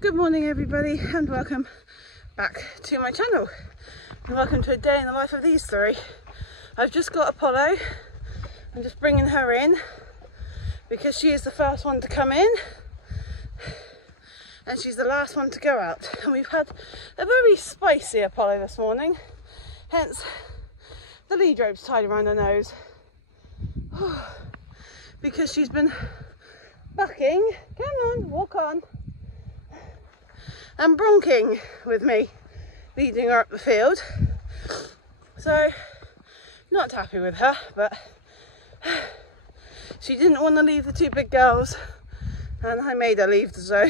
Good morning everybody and welcome back to my channel and welcome to a day in the life of these three. I've just got Apollo. I'm just bringing her in because she is the first one to come in and she's the last one to go out, and we've had a very spicy Apollo this morning, hence the lead rope's tied around her nose because she's been bucking, come on, walk on, and bronking with me leading her up the field. So not happy with her, but she didn't want to leave the two big girls and I made her leave, so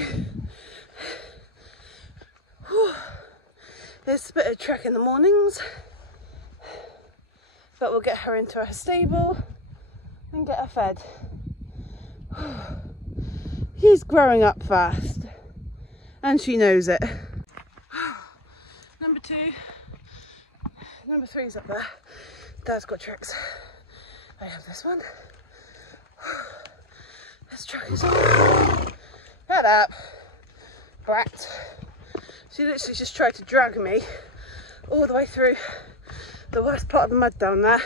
it's a bit of a trek in the mornings, but we'll get her into her stable and get her fed. He's growing up fast and she knows it. Number two, number three's up there. Dad's got tricks. I have this one. This truck is on. Head up, brat. She literally just tried to drag me all the way through the worst part of the mud down there.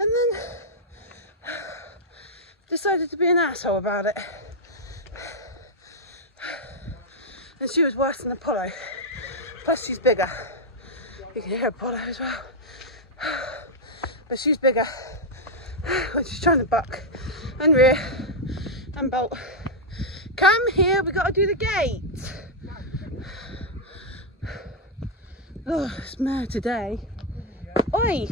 And then decided to be an asshole about it. And she was worse than Apollo. Plus she's bigger. You can hear Apollo as well. But she's bigger. When she's trying to buck and rear and bolt. Come here, we got to do the gate. Oh, it's mad today. Oi!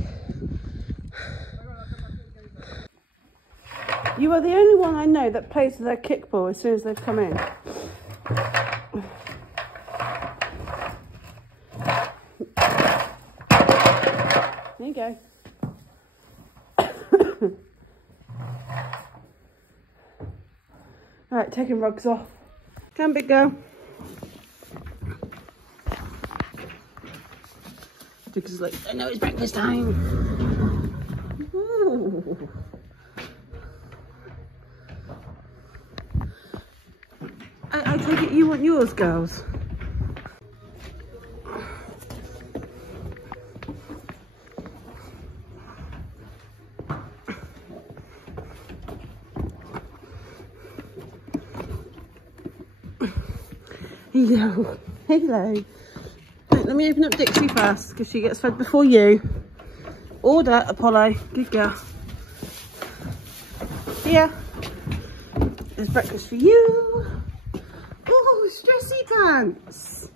You are the only one I know that plays with their kickball as soon as they've come in. There you go. Alright, taking rugs off. Come, big girl. Because like, I know it's breakfast time. Ooh. I take it you want yours, girls. Hello. Hello. Right, let me open up Dixie first because she gets fed before you. Order, Apollo. Good girl. Here. There's breakfast for you. Oh, stressy pants.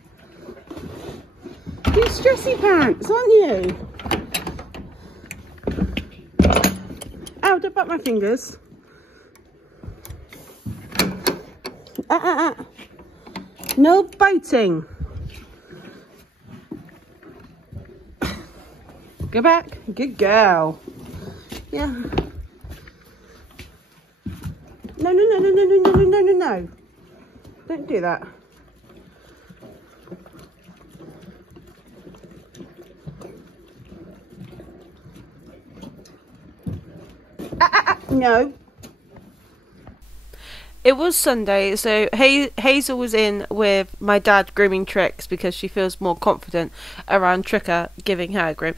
You're stressy pants, aren't you? Ow, don't bite my fingers. No biting. Go back. Good girl. Yeah. No, no, no, no, no, no, no, no, no, no. Don't do that. No. It was Sunday, so Hazel was in with my dad grooming Trix because she feels more confident around Tricka giving her a groom.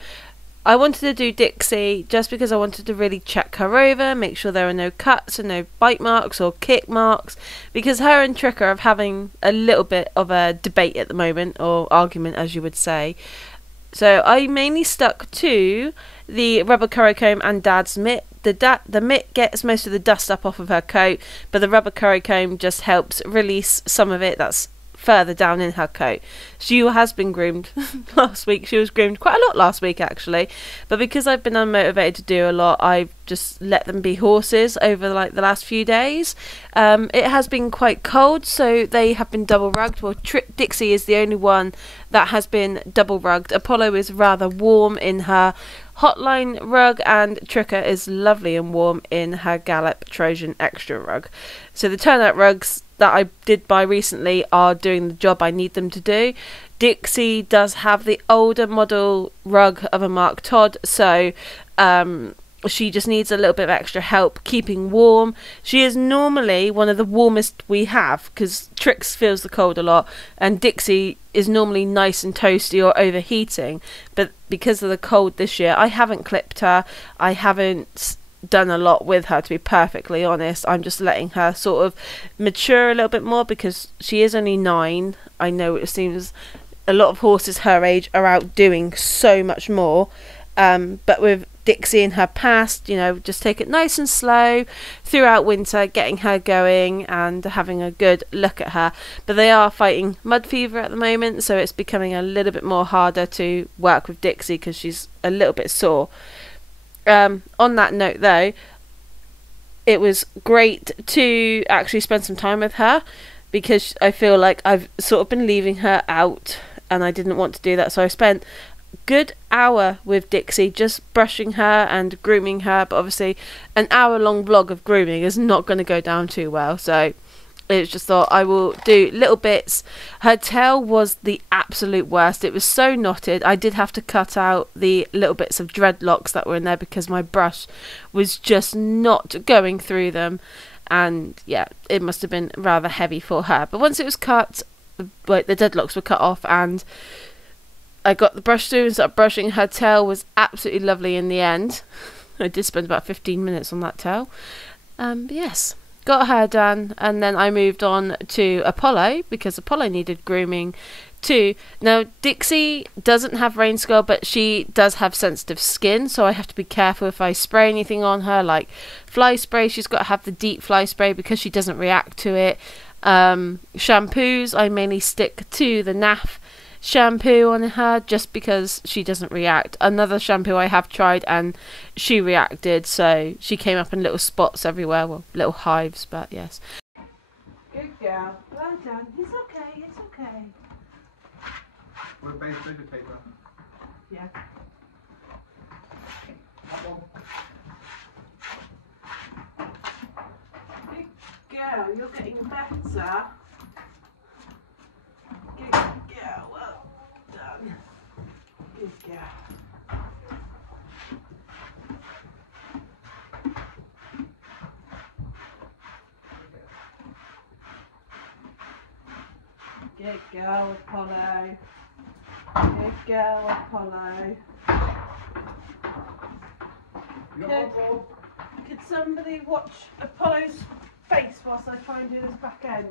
I wanted to do Dixie just because I wanted to really check her over, make sure there are no cuts and no bite marks or kick marks, because her and Tricka are having a little bit of a debate at the moment, or argument as you would say. So I mainly stuck to the rubber curry comb and Dad's mitt. The mitt gets most of the dust up off of her coat, but the rubber curry comb just helps release some of it that's further down in her coat. She has been groomed last week. She was groomed quite a lot last week actually, but because I've been unmotivated to do a lot, I've just let them be horses over like the last few days. It has been quite cold, so they have been double rugged. Well, Dixie is the only one that has been double rugged. Apollo is rather warm in her Hotline rug and Tricka is lovely and warm in her Gallop Trojan Extra rug. So the turnout rugs that I did buy recently are doing the job I need them to do. Dixie does have the older model rug of a Mark Todd, so she just needs a little bit of extra help keeping warm. She is normally one of the warmest we have because Trix feels the cold a lot, and Dixie is normally nice and toasty or overheating. But because of the cold this year, I haven't clipped her. I haven't done a lot with her, to be perfectly honest. I'm just letting her sort of mature a little bit more because she is only 9. I know it seems a lot of horses her age are out doing so much more. But with Dixie in her past, you know, just take it nice and slow throughout winter, getting her going and having a good look at her. But they are fighting mud fever at the moment, so it's becoming a little bit more harder to work with Dixie because she's a little bit sore. On that note though, it was great to actually spend some time with her because I feel like I've sort of been leaving her out and I didn't want to do that, so I spent good hour with Dixie just brushing her and grooming her. But obviously an hour-long vlog of grooming is not going to go down too well, so it's just thought I will do little bits. Her tail was the absolute worst. It was so knotted. I did have to cut out the little bits of dreadlocks that were in there because my brush was just not going through them, and yeah, it must have been rather heavy for her. But once it was cut, like the deadlocks were cut off and I got the brush through and started brushing, her tail was absolutely lovely in the end. I did spend about 15 minutes on that tail. But yes, got her done, and then I moved on to Apollo because Apollo needed grooming too. Now Dixie doesn't have rain scale, but she does have sensitive skin, so I have to be careful if I spray anything on her, like fly spray. She's got to have the deep fly spray because she doesn't react to it. Shampoos, I mainly stick to the NAF shampoo on her just because she doesn't react. Another shampoo I have tried and she reacted, so she came up in little spots everywhere, well, little hives, but yes. Good girl, well done. It's okay, it's okay. We're based through the paper. Yeah. Good girl, you're getting better. Good girl, well done. Good girl. Good girl, Apollo. Good girl, Apollo. Could somebody watch Apollo's face whilst I try and do this back end?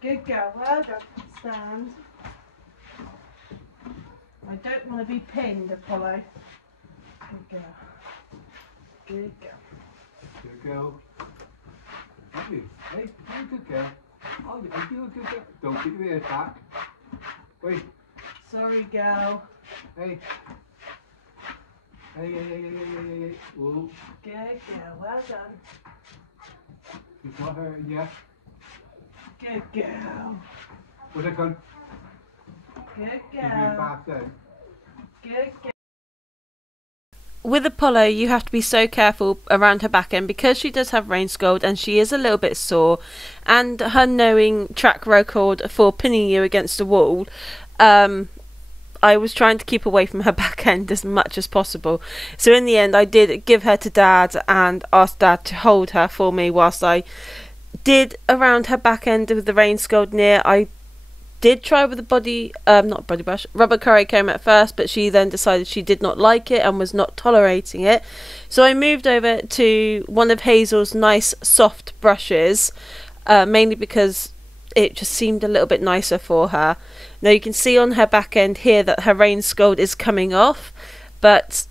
Good girl, well done. Stand. I don't want to be pinned, Apollo. Good girl. Good girl. Good girl. Thank you. Hey, you're a good girl. Oh, you're a good girl. Don't keep your ears back. Wait. Sorry, girl. Hey. Hey. Ooh. Good girl, well done. It's not hurting yet. Good girl. What's that called? Good Give me a girl. bath then. Good girl. With Apollo, you have to be so careful around her back end because she does have rain scald and she is a little bit sore, and her knowing track record for pinning you against a wall, I was trying to keep away from her back end as much as possible. So in the end I did give her to Dad and asked Dad to hold her for me whilst I did around her back end with the rain scald near. I did try with the not body brush, rubber curry comb at first, but she then decided she did not like it and was not tolerating it. So I moved over to one of Hazel's nice soft brushes, mainly because it just seemed a little bit nicer for her. Now you can see on her back end here that her rain scald is coming off, but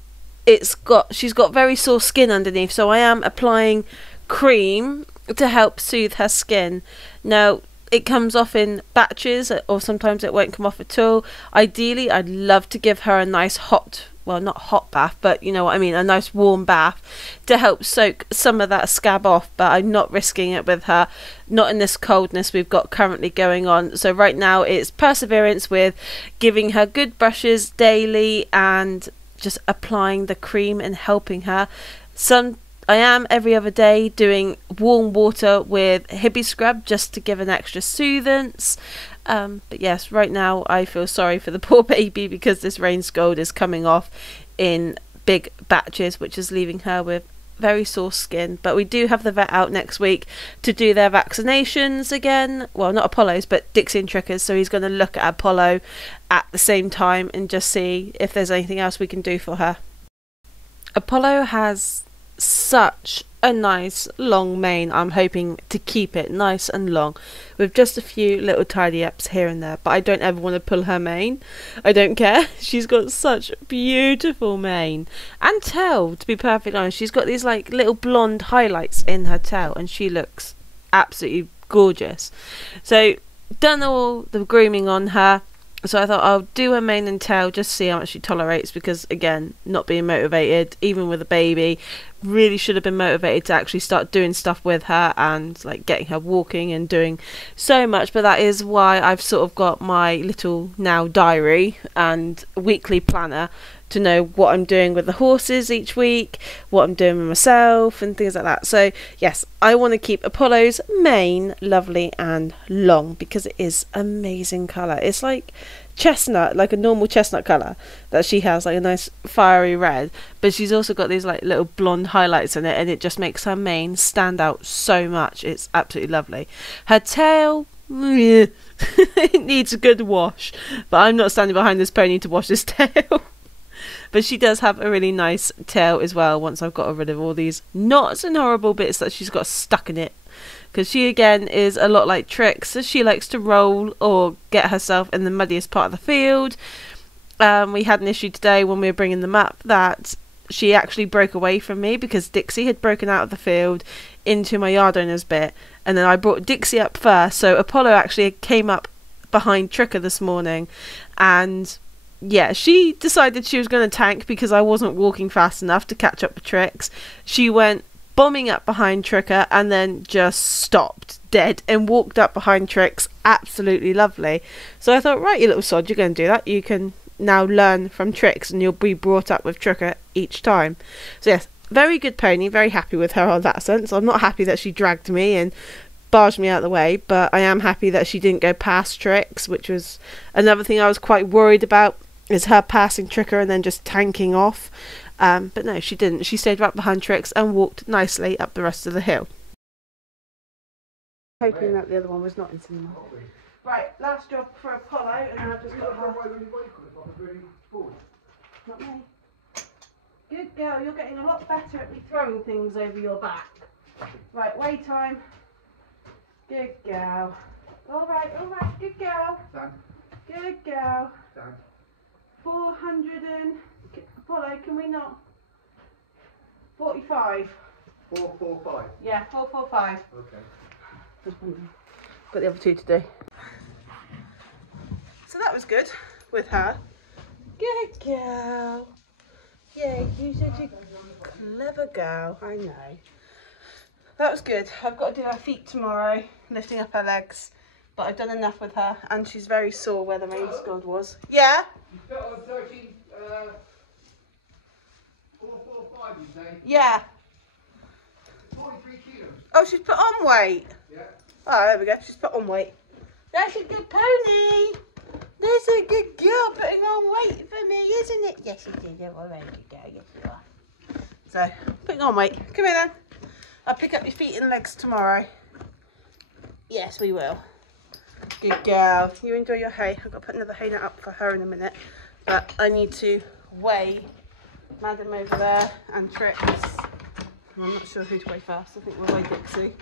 she's got very sore skin underneath, so I am applying cream to help soothe her skin. Now it comes off in batches, or sometimes it won't come off at all. Ideally I'd love to give her a nice hot, well, not hot bath, but you know what I mean, a nice warm bath to help soak some of that scab off, but I'm not risking it with her, not in this coldness we've got currently going on. So right now it's perseverance with giving her good brushes daily and just applying the cream and helping her. I am every other day doing warm water with Hibby Scrub just to give an extra soothance. But yes, right now I feel sorry for the poor baby because this rain scald is coming off in big batches, which is leaving her with very sore skin. But we do have the vet out next week to do their vaccinations again. Well, not Apollo's, but Dixie and Tricker's. So he's going to look at Apollo at the same time and just see if there's anything else we can do for her. Apollo has such a nice long mane. I'm hoping to keep it nice and long with just a few little tidy ups here and there, but I don't ever want to pull her mane. I don't care. She's got such beautiful mane and tail, to be perfectly honest. She's got these like little blonde highlights in her tail and she looks absolutely gorgeous. So done all the grooming on her. So I thought I'll do her mane and tail, just see how much she tolerates, because again, not being motivated, even with a baby, really should have been motivated to actually start doing stuff with her and like getting her walking and doing so much. But that is why I've sort of got my little now diary and weekly planner to know what I'm doing with the horses each week, what I'm doing with myself and things like that. So yes, I want to keep Apollo's mane lovely and long because it is amazing colour. It's like chestnut, like a normal chestnut colour that she has, like a nice fiery red, but she's also got these like little blonde highlights in it, and it just makes her mane stand out so much. It's absolutely lovely. Her tail, it needs a good wash, but I'm not standing behind this pony to wash this tail. But she does have a really nice tail as well once I've got rid of all these knots and horrible bits that she's got stuck in it. Because she again is a lot like Trix, so she likes to roll or get herself in the muddiest part of the field. We had an issue today when we were bringing them up that she actually broke away from me because Dixie had broken out of the field into my yard owner's bit, and then I brought Dixie up first. So Apollo actually came up behind Tricker this morning, and yeah, she decided she was going to tank because I wasn't walking fast enough to catch up with Trix. She went bombing up behind Tricker and then just stopped dead and walked up behind Trix. Absolutely lovely. So I thought, right, you little sod, you're going to do that. You can now learn from Trix and you'll be brought up with Tricker each time. So yes, very good pony, very happy with her on that sense. I'm not happy that she dragged me and barged me out of the way, but I am happy that she didn't go past Trix, which was another thing I was quite worried about, is her passing Tricker and then just tanking off. But no, she didn't. She stayed right behind Trix and walked nicely up the rest of the hill. Hoping that the other one was not in cinema. Right, last job for Apollo, and then I've just got her. Not me. Good girl, you're getting a lot better at me throwing things over your back. Right, weigh time. Good girl. Alright, good girl. Stand. Good girl. Stand. 400 and... Apollo, can we not? 45. 445. Yeah, 445. Okay. Got the other two to do. So that was good with her. Good girl. Yeah, you're such a clever girl. I know. That was good. I've got to do her feet tomorrow, lifting up her legs. But I've done enough with her, and she's very sore where the main scald was. Yeah? You still on 13, 445, you say? Yeah. 43 kilos. Oh, she's put on weight. Yeah. Oh, there we go. She's put on weight. That's a good pony. That's a good girl putting on weight for me, isn't it? Yes, you did. You're a very good girl. Yes, you are. So, putting on weight. Come here then. I'll pick up your feet and legs tomorrow. Yes, we will. Good girl. You enjoy your hay. I've got to put another hay net up for her in a minute. But I need to weigh Madam over there and Trix. I'm not sure who to weigh first. I think we'll weigh Dixie.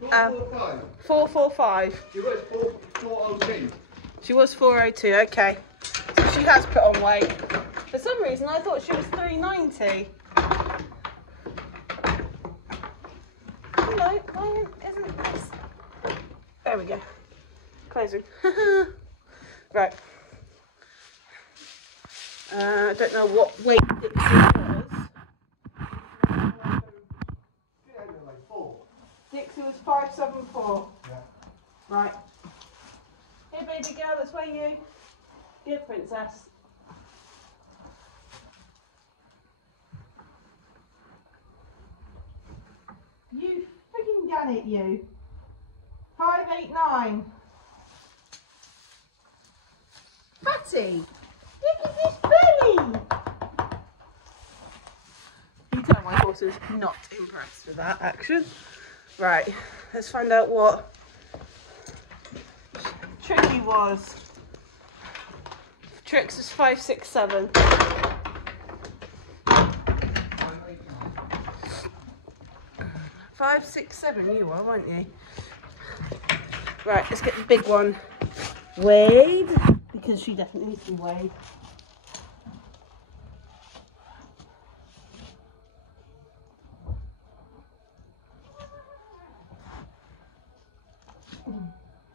445. 445. She was 402. She was 402, okay. So she has put on weight. For some reason I thought she was 390. Hello, why isn't this? There we go. Closing. Right. I don't know what weight Dixie was. Dixie was 574. Yeah. Right. Hey baby girl, let's weigh you. Good princess. You freaking done it, you. 589. Betty! Look at his belly! You tell my horse is not impressed with that action. Right, let's find out what Tricky was. Trix is 5, 6, 7. 5, 6, 7 you are, weren't you? Right, let's get the big one weighed, because she definitely needs to be weighed.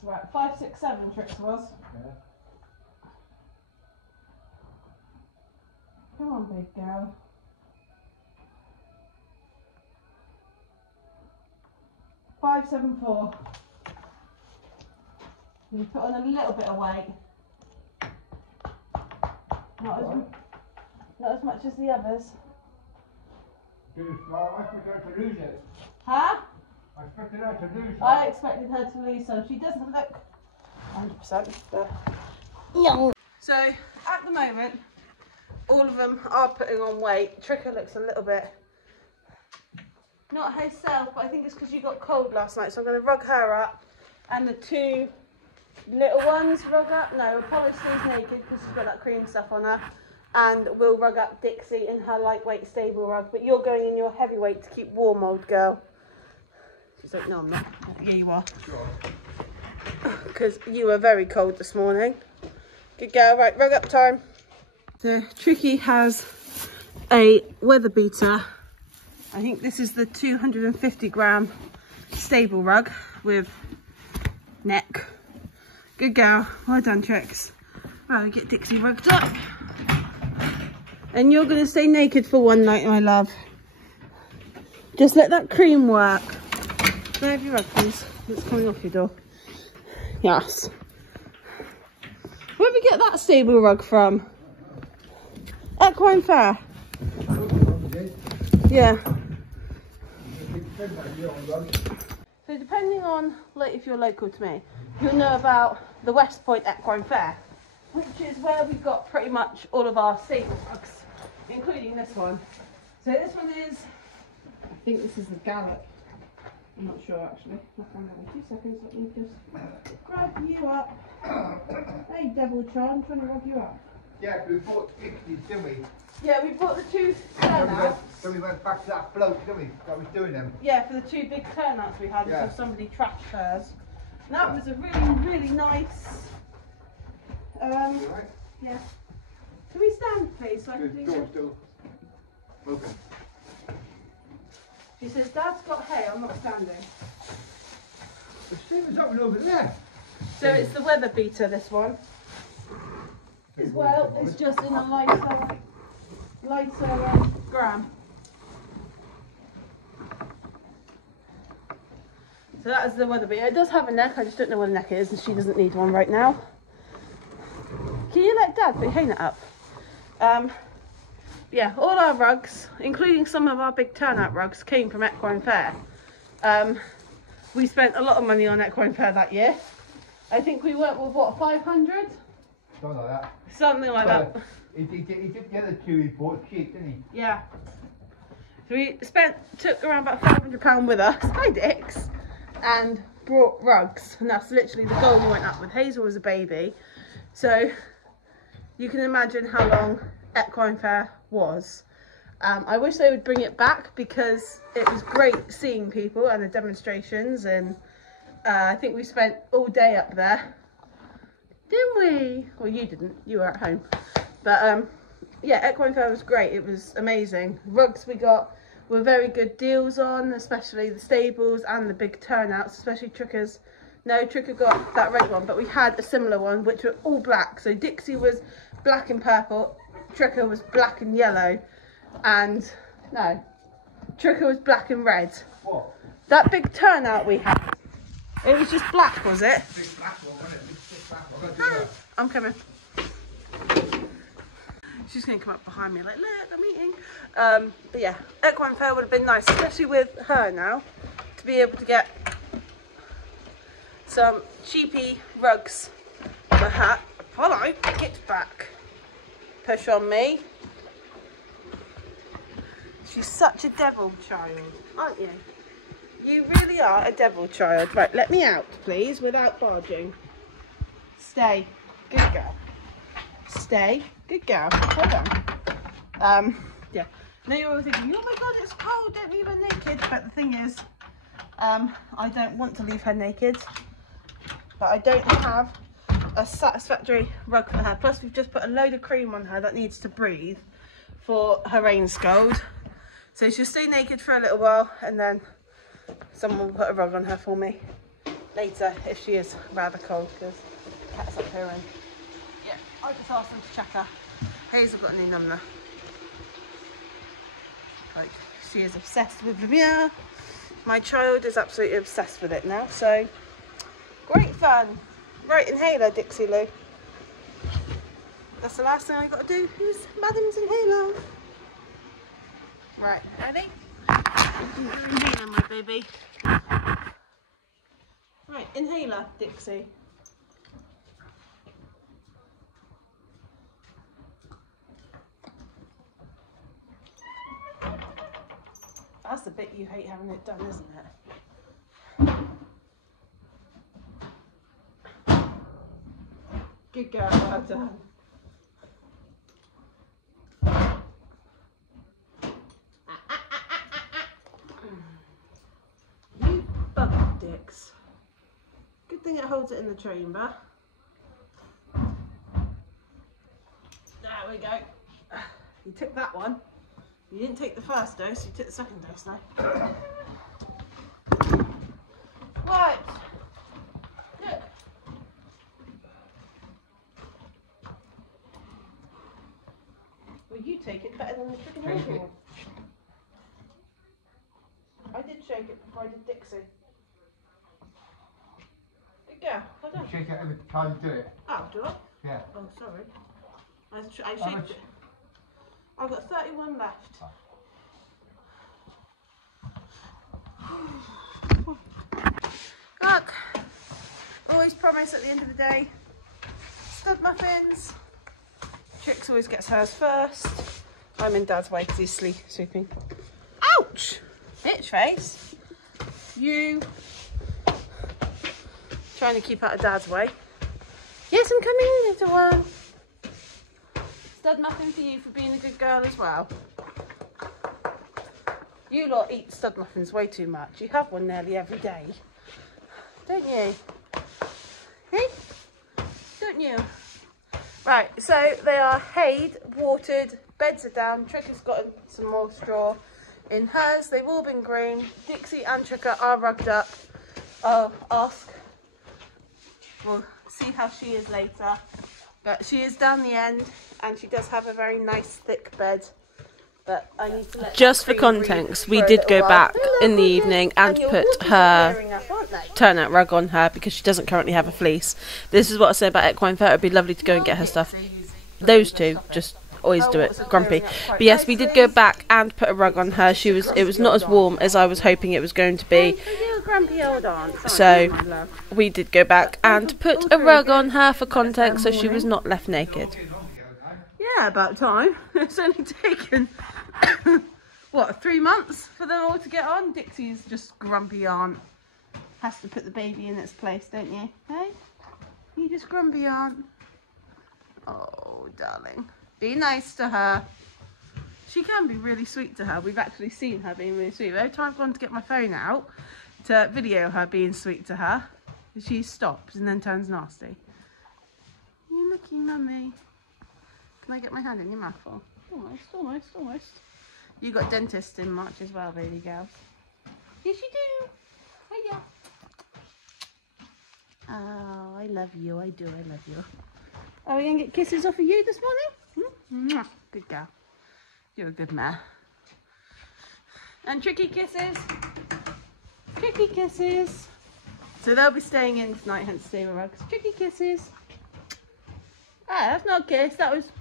Right, 5, 6, 7 Trix was. Yeah. Come on, big girl. 5, 7, 4. You put on a little bit of weight. Not as much as the others. I expected her to lose it. Huh? I expected her to lose it. I expected her to lose some. She doesn't look 100%, but young. So at the moment, all of them are putting on weight. Tricka looks a little bit not herself, but I think it's because you got cold last night. So I'm going to rug her up, and the two little ones rug up. No, Apollo stays naked because she's got that cream stuff on her, and we'll rug up Dixie in her lightweight stable rug. But you're going in your heavyweight to keep warm, old girl. She's like, no, I'm not. Yeah, you are. Sure. Because you were very cold this morning. Good girl. Right, rug up time. So Tricky has a weather beater. I think this is the 250-gram stable rug with neck. Good girl. Well done, Trix. Right, we get Dixie rugged up. And you're going to stay naked for one night, my love. Just let that cream work. Can I have your rug, please? It's coming off your door. Yes. Where'd we get that stable rug from? Equine Fair. Yeah. So depending on, like, if you're local to me, you'll know about the West Point Equine Fair, which is where we've got pretty much all of our stable rugs, including this one. So this one is, I think this is the Gallop. I'm not sure actually. Hang on 2 seconds, let me just grab you up. Hey Devil Tron, I'm trying to rub you up. Yeah, we bought 50, didn't we? Yeah, we bought the two turnouts. Then we went back to that bloke, didn't we? That was doing them. Yeah, for the two big turnouts we had until somebody trashed hers. And that was a really, really nice. Right. Yeah. Can we stand, please, so I The can do door's this? still open. She says, Dad's got hay, I'm not standing. The steamer's open over there. So it's the weather beater, this one. As well, it's just in a lighter gram. So that is the weather beater. It does have a neck, I just don't know where the neck is, and she doesn't need one right now. Can you let Dad put your hay net up? Yeah, all our rugs, including some of our big turnout rugs, came from Equine Fair. We spent a lot of money on Equine Fair that year. I think we went with, what, 500? Something like that. Something like that. He did the other two he bought cheap, didn't he? Yeah. So we took around about £500 with us, hi Dix, and brought rugs. And that's literally the goal we went up with. Hazel was a baby. So you can imagine how long Equine Fair was. I wish they would bring it back because it was great seeing people and the demonstrations, and I think we spent all day up there, didn't we? Well, you didn't, you were at home, but yeah, Equine Fair was great. It was amazing. Rugs we got were very good deals on, especially the stables and the big turnouts, especially Tricka's. No, Tricka got that red one, but we had a similar one which were all black. So Dixie was black and purple, Tricka was black and yellow, and no, Tricka was black and red. What? That big turnout we had, it was just black, was it? Big black one, wasn't it? Big black one. I've got to do that. I'm coming. She's going to come up behind me like, look, the meeting. But yeah, Equine Fair would have been nice, especially with her now, to be able to get some cheapy rugs for her. Hello, get back. Push on me. She's such a devil child, aren't you? You really are a devil child. Right, let me out, please, without barging. Stay. Good girl. Stay. Good girl. Hold on. Yeah. Now you're all thinking, oh my god, it's cold, don't leave her naked. But the thing is, I don't want to leave her naked. But I don't have a satisfactory rug for her. Plus, we've just put a load of cream on her that needs to breathe for her rain scald. So she'll stay naked for a little while, and then someone will put a rug on her for me later if she is rather cold, because the cat's up here. And yeah, I just asked them to check her. Hazel got a new number. Like, she is obsessed with Lumiere. My child is absolutely obsessed with it now, so great fun. Right, inhaler, Dixie Lou. That's the last thing I got to do is Madam's inhaler. Right, ready? Inhaler, my baby. Right, inhaler, Dixie. That's the bit you hate having it done, isn't it? Good girl, well done. You bugger dicks. Good thing it holds it in the chamber. There we go. You took that one. You didn't take the first dose, you took the second dose now. Right. Look. Well, you take it better than the chicken one. I did shake it before I did Dixie. Good girl, hold on. Shake it every time you do it. Oh, do I? Yeah. Oh, sorry. I shaked it. I've got 31 left. Look, always promise at the end of the day, stud muffins. Trix always gets hers first. I'm in Dad's way because he's sleeping. Ouch! Bitch face. You. Trying to keep out of Dad's way. Yes, I'm coming, little one. Stud muffin for you for being a good girl as well. You lot eat stud muffins way too much. You have one nearly every day, don't you? Hey? Don't you? Right, so they are hayed, watered, beds are down. Tricker's got some more straw in hers. They've all been groomed. Dixie and Tricker are rugged up. I'll ask. We'll see how she is later. But she is down the end, and she does have a very nice thick bed. But I need to let just for context, we did go back in the evening and put her turnout rug on her because she doesn't currently have a fleece. This is what I say about equine fair. It'd be lovely to go and get her stuff. Those two just always do it, grumpy. But yes, we did go back and put a rug on her. It was not as warm as I was hoping it was going to be. So we did go back and put a rug on her for context, so she was not left naked. Yeah, about time. It's only taken what, 3 months for them all to get on. Dixie's just grumpy aunt. Has to put the baby in its place, don't you? Hey? You just grumpy aunt. Oh, darling. Be nice to her. She can be really sweet to her. We've actually seen her being really sweet. Every time I've gone to get my phone out to video her being sweet to her, she stops and then turns nasty. You lucky mummy. Can I get my hand in your mouthful? Almost, almost, almost. You got dentist in March as well, baby girl. Yes, you do. Hiya. Oh, I love you. I do. I love you. Are we going to get kisses off of you this morning? Good girl. You're a good mare. And tricky kisses. Tricky kisses. So they'll be staying in tonight, hence stay with rugs. Tricky kisses. Ah, that's not a kiss. That was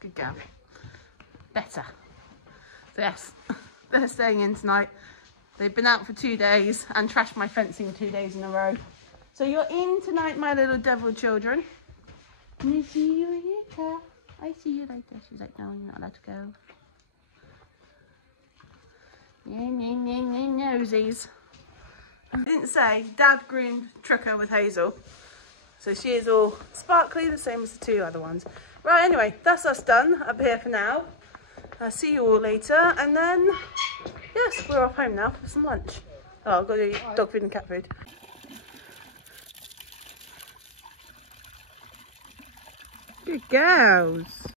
good girl. Better. So yes, they're staying in tonight. They've been out for 2 days and trashed my fencing 2 days in a row. So you're in tonight, my little devil children. I see you later. I see you later. She's like, no, you're not allowed to go. Nosies. I didn't say Dad groomed Tricker with Hazel. So she is all sparkly, the same as the two other ones. Right, anyway, that's us done up here for now. I'll see you all later. And then, yes, we're off home now for some lunch. Oh, I've got to eat dog food and cat food. Good girls.